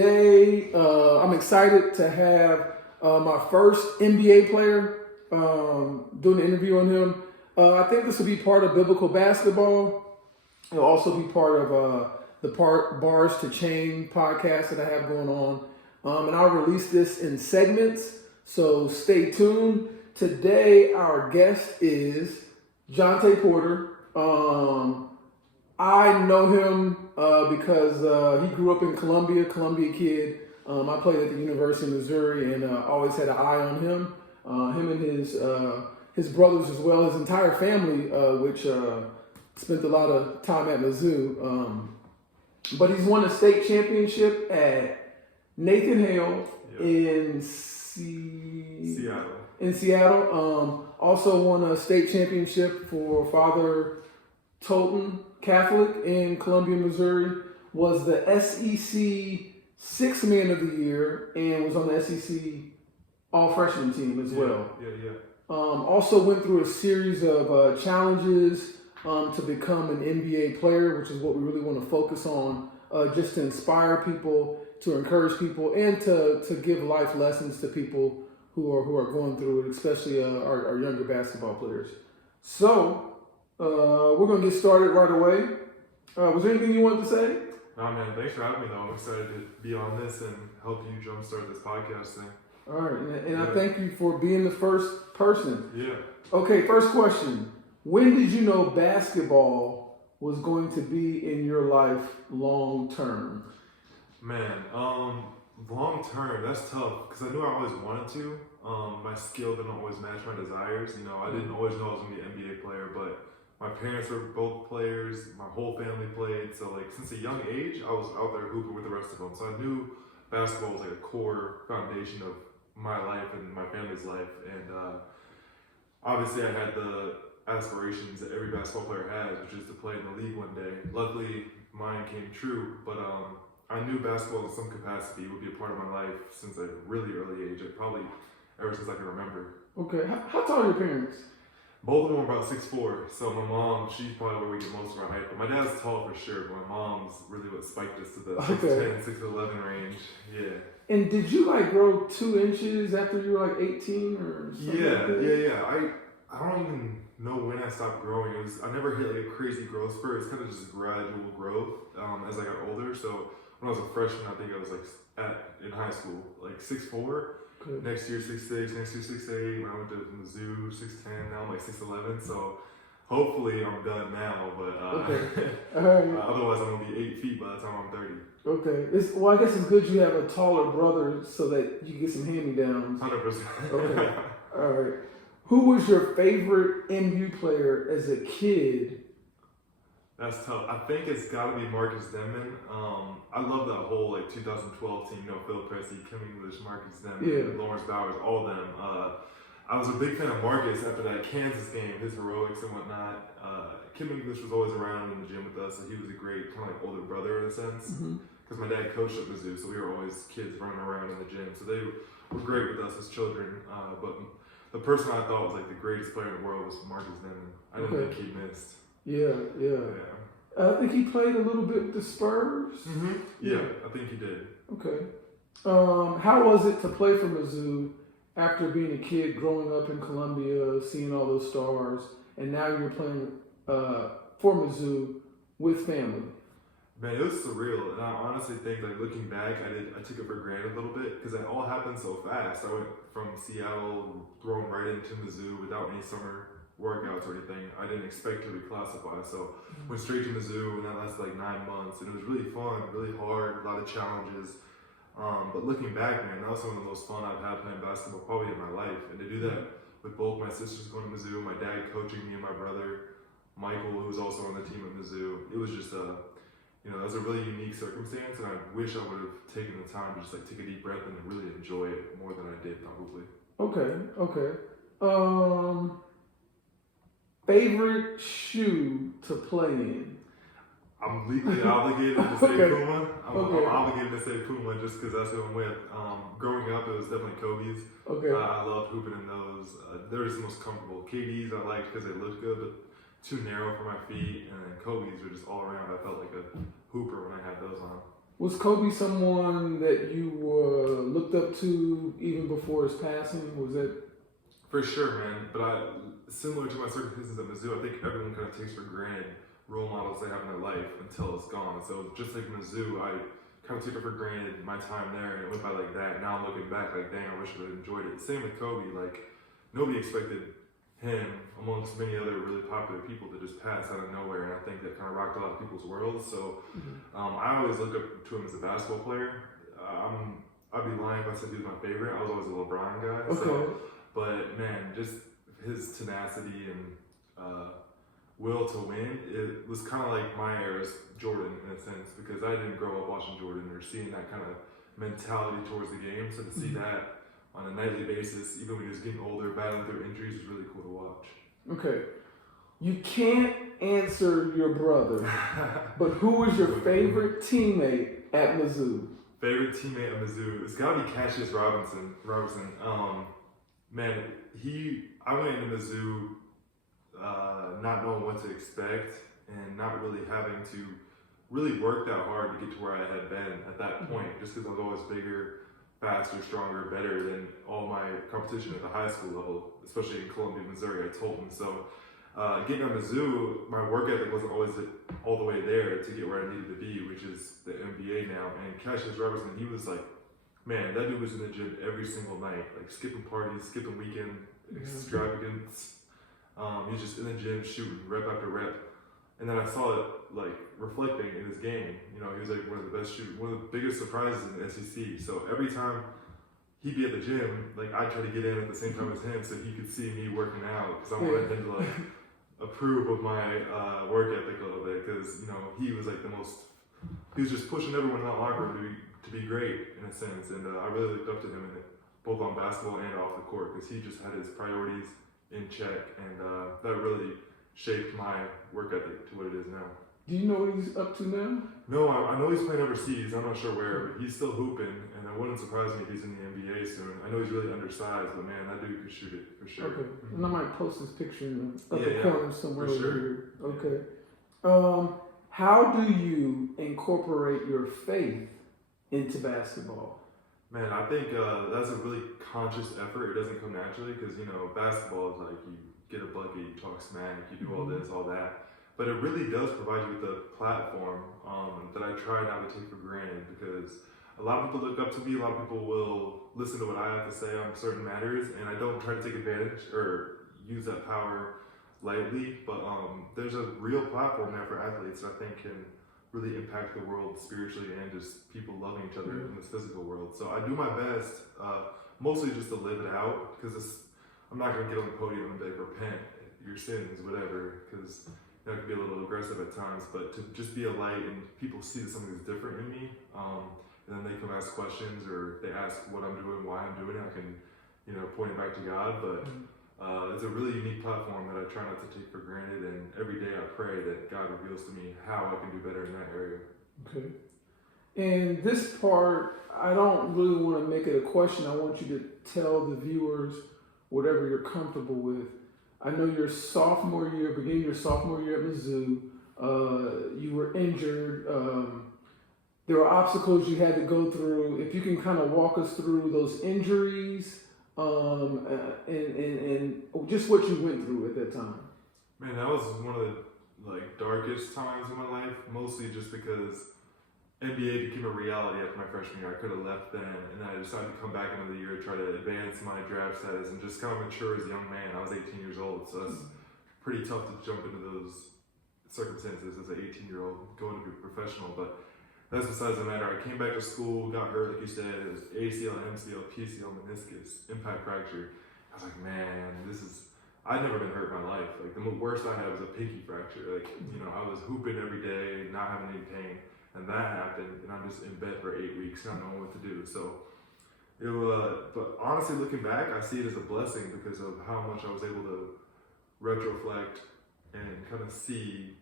Today, I'm excited to have my first NBA player doing an interview on him. I think this will be part of biblical basketball. It'll also be part of the Bars to Chain podcast that I have going on. And I'll release this in segments, so stay tuned. Today, our guest is Jontay Porter. I know him because he grew up in Columbia kid. I played at the University of Missouri and always had an eye on him. Him and his brothers as well, his entire family, which spent a lot of time at Mizzou. But he's won a state championship at Nathan Hale in Seattle. Also won a state championship for Father Tolton Catholic in Columbia, Missouri. Was the SEC Sixth Man of the Year and was on the SEC All Freshman team as well. Also went through a series of challenges to become an NBA player, which is what we really want to focus on, just to inspire people, to encourage people, and to give life lessons to people who are going through it, especially our younger basketball players. So we're going to get started right away. Was there anything you wanted to say? Nah, man, thanks for having me, though. I'm excited to be on this and help you jumpstart this podcast thing. All right, and I thank you for being the first person. Yeah. Okay, first question. When did you know basketball was going to be in your life long term? Man, long term, that's tough because I knew I always wanted to. My skill didn't always match my desires. You know, I didn't always know I was going to be an NBA player, but my parents were both players. My whole family played. So, like, since a young age, I was out there hooping with the rest of them. So I knew basketball was like a core foundation of my life and my family's life. And obviously, I had the aspirations that every basketball player has, which is to play in the league one day. Luckily, mine came true. But I knew basketball in some capacity would be a part of my life since a really early age. Like, probably ever since I can remember. Okay. How tall are your parents? Both of them are about 6'4", so my mom, she's probably where we get most of our height. But my dad's tall for sure, but my mom's really what spiked us to the 6'10", 6'11" range. Yeah. And did you like grow 2 inches after you were like 18 or something? Yeah. I don't even know when I stopped growing. I never hit like a crazy growth spurt. It's kind of just gradual growth as I got older. So when I was a freshman, I think I was like in high school, like 6'4". Good. Next year 6'6", next year 6'8". When I went to Mizzou 6'10", now I'm like 6'11". So hopefully I'm done now, but otherwise I'm gonna be 8 feet by the time I'm 30. Okay. Well, I guess it's good you have a taller brother so that you can get some hand-me-downs. 100%. Okay. All right. Who was your favorite MU player as a kid? That's tough. I think it's got to be Marcus Denman. I love that whole 2012 team. You know, Phil Pressey, Kim English, Marcus Denman, Lawrence Bowers, all of them. I was a big fan of Marcus after that Kansas game, his heroics and whatnot. Kim English was always around in the gym with us, so he was a great kind of like older brother in a sense. Because my dad coached at Mizzou, so we were always kids running around in the gym. So they were great with us as children. But the person I thought was like the greatest player in the world was Marcus Denman. I didn't think he missed. Yeah. I think he played a little bit with the Spurs. Yeah, I think he did. Okay. How was it to play for Mizzou after being a kid, growing up in Columbia, seeing all those stars, and now you're playing for Mizzou with family? Man, it was surreal, and I honestly think, looking back, I took it for granted a little bit because it all happened so fast. I went from Seattle, thrown right into Mizzou without any summer workouts or anything. I didn't expect to reclassify, so went straight to Mizzou, and that lasted 9 months, and it was really fun, really hard, a lot of challenges. But looking back, man, that was some of the most fun I've had playing basketball probably in my life, and to do that with both my sisters going to Mizzou, my dad coaching me and my brother Michael, who was also on the team at Mizzou, it was just that was a really unique circumstance, and I wish I would have taken the time to just take a deep breath and really enjoy it more than I did probably. Okay. Favorite shoe to play in? I'm legally obligated to say Puma. I'm obligated to say Puma just because that's who I'm with. Growing up, it was definitely Kobe's. I loved hooping in those. They're just the most comfortable. KDs I liked because they looked good, but too narrow for my feet. And then Kobe's were just all around. I felt like a hooper when I had those on. Was Kobe someone that you looked up to even before his passing? Was that For sure, man. But similar to my circumstances at Mizzou, I think everyone kind of takes for granted role models they have in their life until it's gone. So just like Mizzou, I kind of took it for granted my time there, and it went by like that. Now I'm looking back, like, dang, I wish I would have enjoyed it. Same with Kobe. Like, nobody expected him, amongst many other really popular people, to just pass out of nowhere, and I think that kind of rocked a lot of people's worlds. So I always looked up to him as a basketball player. I'd be lying if I said he was my favorite. I was always a LeBron guy. okay? So, but man, just his tenacity and will to win, it was kind of like my era's Jordan in a sense, because I didn't grow up watching Jordan or seeing that kind of mentality towards the game. So to see that on a nightly basis, even when he was getting older, battling through injuries, was really cool to watch. Okay. You can't answer your brother, but who was your favorite teammate at Mizzou? Favorite teammate at Mizzou? It's gotta be Cassius Robinson. Man, I went into Mizzou not knowing what to expect and not really having to really work that hard to get to where I had been at that point, just because I was always bigger, faster, stronger, better than all my competition at the high school level, especially in Columbia, Missouri. I told them. So getting on Mizzou, my work ethic wasn't always all the way there to get where I needed to be, which is the NBA now. And Cassius Robertson, he was like, man, that dude was in the gym every single night, like skipping parties, skipping weekend extravagance. He's just in the gym shooting rep after rep. And then I saw it like reflecting in his game. You know, he was like one of the best shooters, one of the biggest surprises in the SEC. So every time he'd be at the gym, like I try to get in at the same time as him so he could see me working out, because I wanted him to like approve of my work ethic a little bit, because you know he was like he was just pushing everyone in that locker room to be great in a sense, and I really looked up to him in it, both on basketball and off the court, because he just had his priorities in check, and that really shaped my work ethic to what it is now. Do you know what he's up to now? No, I know he's playing overseas. I'm not sure where, but he's still hooping, and it wouldn't surprise me if he's in the NBA soon. I know he's really undersized, but man, that dude could shoot it for sure. Okay, and I might post this picture in the upper corner somewhere for over sure. here. Okay. How do you incorporate your faith into basketball? Man, I think that's a really conscious effort. It doesn't come naturally, because you know basketball is like you get a bucket, you talk smack, you do all this, all that. But it really does provide you with a platform that I try not to take for granted, because a lot of people look up to me, a lot of people will listen to what I have to say on certain matters, and I don't try to take advantage or use that power lightly, but there's a real platform there for athletes that I think can really impact the world spiritually and just people loving each other in this physical world. So I do my best, mostly just to live it out, because I'm not going to get on the podium and be like, repent your sins, whatever, because that can be a little aggressive at times, but to just be a light and people see that something is different in me, and then they come ask questions, or they ask what I'm doing, why I'm doing it, I can, you know, point it back to God, but it's a really unique platform that I try not to take for granted, and every day I pray that God reveals to me how I can do better in that area. Okay. And this part, I don't really want to make it a question. I want you to tell the viewers whatever you're comfortable with. I know your beginning your sophomore year at Mizzou, you were injured. There were obstacles you had to go through. If you can kind of walk us through those injuries, and just what you went through at that time. Man, that was one of the darkest times in my life, mostly just because NBA became a reality after my freshman year. I could have left then, and then I decided to come back into the year, try to advance my draft status, and just kind of mature as a young man. I was 18 years old, so it's pretty tough to jump into those circumstances as an 18-year-old going to be a professional, but that's besides the matter. I came back to school, got hurt, like you said. It was ACL, MCL, PCL, meniscus, impact fracture. I was like, man, I'd never been hurt in my life. Like, the worst I had was a pinky fracture. Like, you know, I was hooping every day, not having any pain. And that happened, and I'm just in bed for 8 weeks, not knowing what to do. So, but honestly, looking back, I see it as a blessing because of how much I was able to retroflect and kind of see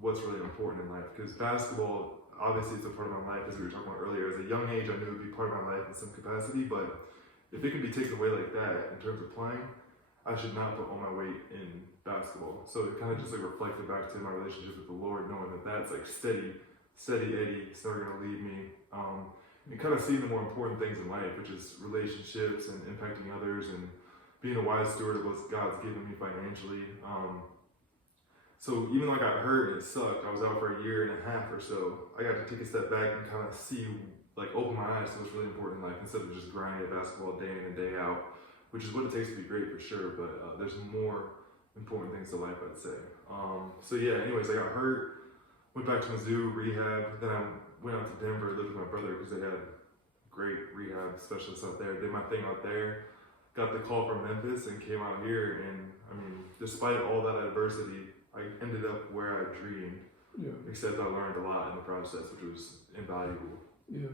what's really important in life. Because basketball, obviously, it's a part of my life, as we were talking about earlier. As a young age, I knew it would be part of my life in some capacity, but if it can be taken away like that in terms of playing, I should not put all my weight in basketball. So it kind of just like reflected back to my relationship with the Lord, knowing that that's like steady steady Eddie. It's never gonna leave me. And kind of seeing the more important things in life, which is relationships and impacting others and being a wise steward of what God's given me financially. So even though I got hurt and it sucked, I was out for a year and a half or so, I got to take a step back and kind of see, like open my eyes to what's really important in life instead of just grinding at basketball day in and day out, which is what it takes to be great for sure, but there's more important things to life, I'd say. So yeah, anyways, I got hurt, went back to Mizzou, rehab, then I went out to Denver, lived with my brother because they had great rehab specialists out there, did my thing out there, got the call from Memphis and came out here, and I mean, despite all that adversity, I ended up where I dreamed, except I learned a lot in the process, which was invaluable. Yeah.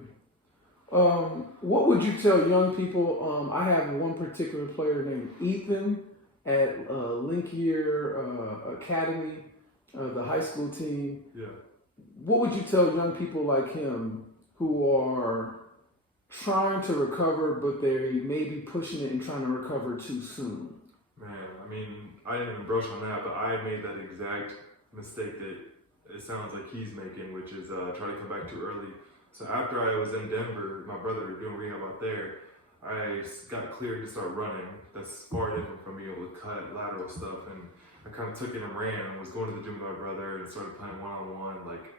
What would you tell young people? I have one particular player named Ethan at Linkier Academy, the high school team. Yeah. What would you tell young people like him who are trying to recover, but they may be pushing it and trying to recover too soon? Man, I mean, I didn't even brush on that, but I made that exact mistake that it sounds like he's making, which is try to come back too early. So after I was in Denver, my brother doing rehab out there, I got cleared to start running. That's far different from being able to cut lateral stuff, and I kind of took it and ran and was going to the gym with my brother and started playing one-on-one. Like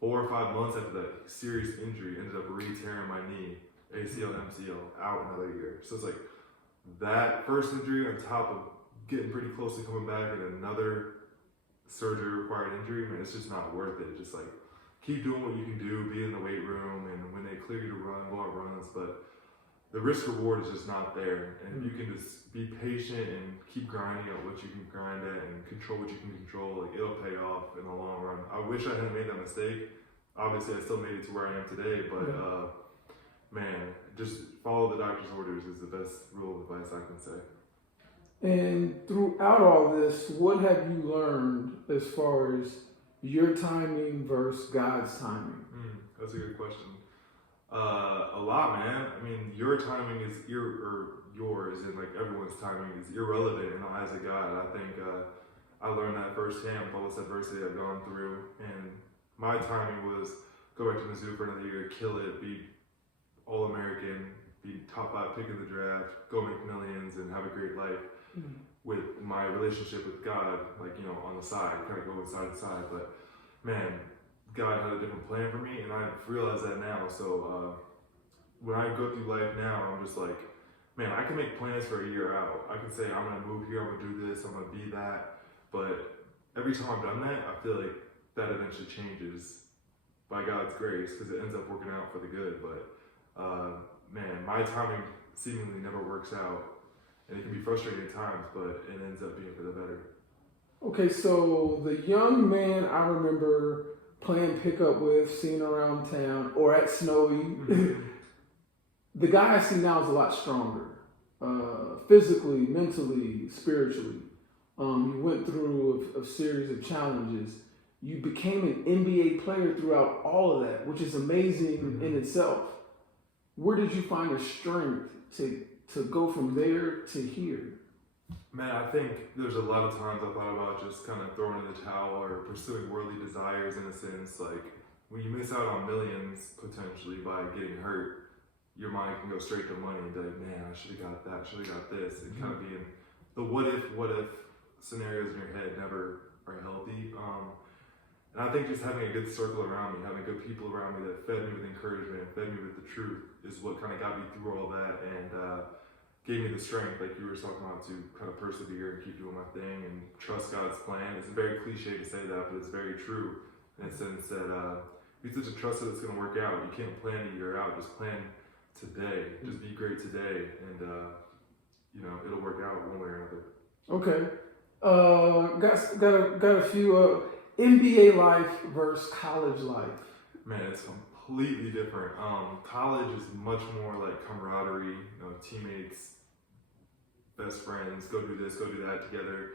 4 or 5 months after that serious injury, ended up re-tearing my knee, ACL, MCL, out another year. So it's like that first injury on top of getting pretty close to coming back and another surgery required injury, man, it's just not worth it. Just like keep doing what you can do, be in the weight room, and when they clear you to run, go out runs, but the risk reward is just not there. And you can just be patient and keep grinding at what you can grind at and control what you can control. Like it'll pay off in the long run. I wish I hadn't made that mistake. Obviously I still made it to where I am today, but man, just follow the doctor's orders is the best rule of advice I can say. And throughout all this, what have you learned as far as your timing versus God's timing? That's a good question. A lot, man. I mean, your timing is yours, and like everyone's timing is irrelevant in the eyes of God. I think I learned that firsthand with all this adversity I've gone through, and my timing was go back to Mizzou for another year, kill it, be All-American, be top 5 pick in the draft, go make millions, and have a great life. With my relationship with God, like, you know, on the side, kind of going side to side. But man, God had a different plan for me, and I've realized that now. So when I go through life now, I'm just like, man, I can make plans for a year out. I can say, I'm going to move here, I'm going to do this, I'm going to be that. But every time I've done that, I feel like that eventually changes by God's grace, because it ends up working out for the good. But man, my timing seemingly never works out. And it can be frustrating at times, but it ends up being for the better. Okay, so the young man I remember playing pickup with, seeing around town, or at Snowy, the guy I see now is a lot stronger. Physically, mentally, spiritually. You went through a series of challenges. You became an NBA player throughout all of that, which is amazing in itself. Where did you find the strength to go from there to here? Man, I think there's a lot of times I thought about just kind of throwing in the towel or pursuing worldly desires in a sense. Like when you miss out on millions potentially by getting hurt, your mind can go straight to money and be like, man, I should have got that, should have got this. And kind of being the what if scenarios in your head never are healthy. And I think just having a good circle around me, having good people around me that fed me with encouragement, fed me with the truth is what kind of got me through all that and gave me the strength, like you were talking about, to kind of persevere and keep doing my thing and trust God's plan. It's very cliche to say that, but it's very true in the sense that you have to trust that it's going to work out. You can't plan a year out, just plan today. Just be great today, and you know, it'll work out one way or another. Okay. Got a few NBA life versus college life. Man, it's completely different. College is much more like camaraderie, you know, teammates, best friends, go do this, go do that together.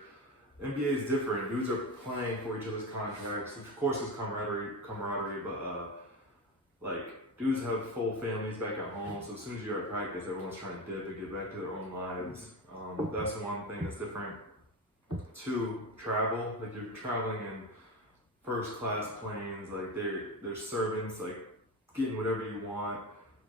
NBA is different. Dudes are playing for each other's contracts. Of course, it's camaraderie, but like dudes have full families back at home. So as soon as you're at practice, everyone's trying to dip and get back to their own lives. That's one thing that's different. 2, travel. Like you're traveling in first class planes, like they're servants, like getting whatever you want.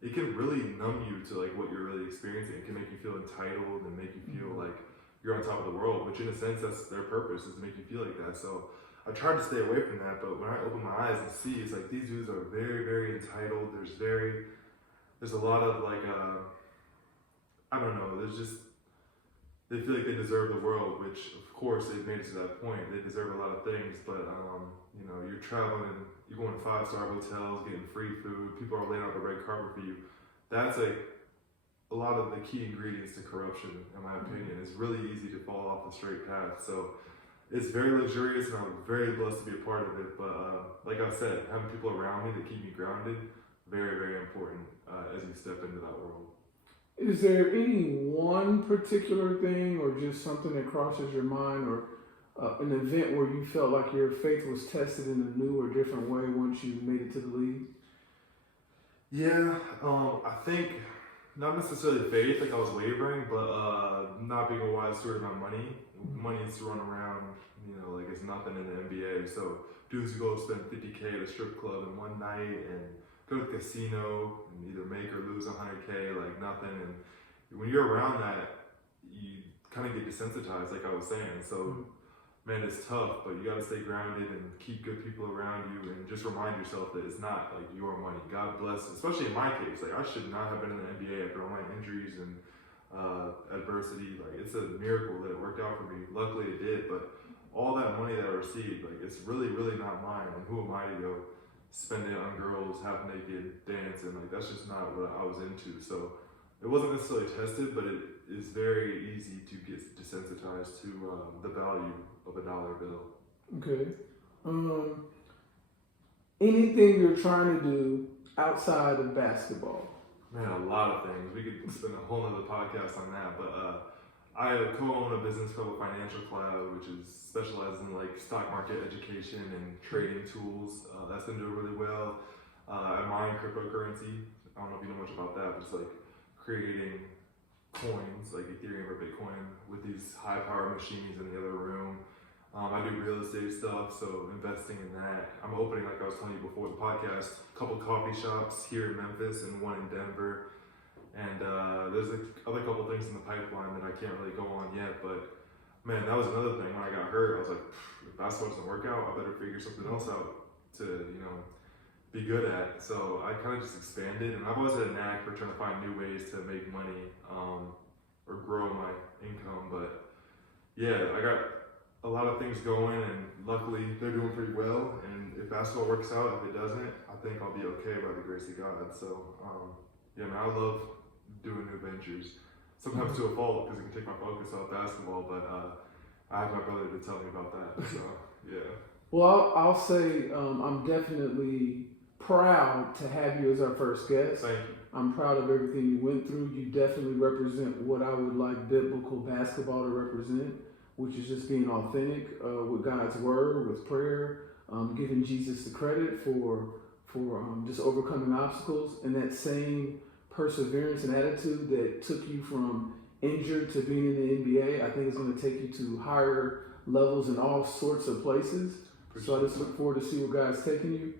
It can really numb you to like what you're really experiencing. It can make you feel entitled and make you feel like you're on top of the world, which in a sense that's their purpose, is to make you feel like that. So I tried to stay away from that, but when I open my eyes and see, it's like these dudes are very, very entitled. There's a lot of like I don't know, they feel like they deserve the world, which of course they've made it to that point. They deserve a lot of things, but you know, you're traveling, you're going to 5-star hotels, getting free food, people are laying out the red carpet for you. That's like a lot of the key ingredients to corruption, in my opinion. It's really easy to fall off the straight path. So it's very luxurious, and I'm very blessed to be a part of it. But like I said, having people around me that keep me grounded, very, very important as you step into that world. Is there any one particular thing or just something that crosses your mind, or an event where you felt like your faith was tested in a new or different way once you made it to the league? Yeah, I think not necessarily faith, like I was wavering, but not being a wise steward of my money. Money is run around, you know, like it's nothing in the NBA. So dudes who go spend $50K at a strip club in one night and go to the casino and either make or lose $100K, like nothing. And when you're around that, you kind of get desensitized, like I was saying. So, man, it's tough, but you got to stay grounded and keep good people around you, and just remind yourself that it's not like your money. God bless, especially in my case. Like I should not have been in the NBA after all my injuries and adversity. Like it's a miracle that it worked out for me. Luckily, it did. But all that money that I received, like it's really, really not mine. And who am I to go spend it on girls half naked dancing? Like that's just not what I was into. So it wasn't necessarily tested, but it is very easy to get desensitized to the value of a dollar bill. Okay. Anything you're trying to do outside of basketball? Man, a lot of things. We could spend a whole nother podcast on that, but I co-own a business called Financial Cloud, which is specializes in like stock market education and trading tools. That's been doing really well. I mine cryptocurrency. I don't know if you know much about that, but it's like creating coins, like Ethereum or Bitcoin, with these high-powered machines in the other room. I do real estate stuff, so investing in that. I'm opening, like I was telling you before the podcast, a couple coffee shops here in Memphis and one in Denver. And there's other couple things in the pipeline that I can't really go on yet. But man, that was another thing. When I got hurt, I was like, if basketball doesn't work out, I better figure something else out to, you know, be good at. So I kind of just expanded, and I've always had a knack for trying to find new ways to make money or grow my income. But yeah, I got a lot of things going, and luckily they're doing pretty well. And if basketball works out, if it doesn't, I think I'll be okay by the grace of God. So yeah, man, I love doing new ventures. Sometimes to a fault, because it can take my focus off basketball. But I have my brother to tell me about that. So yeah. Well, I'll say I'm definitely proud to have you as our first guest. Thank you. I'm proud of everything you went through. You definitely represent what I would like biblical basketball to represent, which is just being authentic with God's word, with prayer, giving Jesus the credit for just overcoming obstacles, and that same perseverance and attitude that took you from injured to being in the NBA. I think it's going to take you to higher levels in all sorts of places. So I just look forward to see where God's taking you.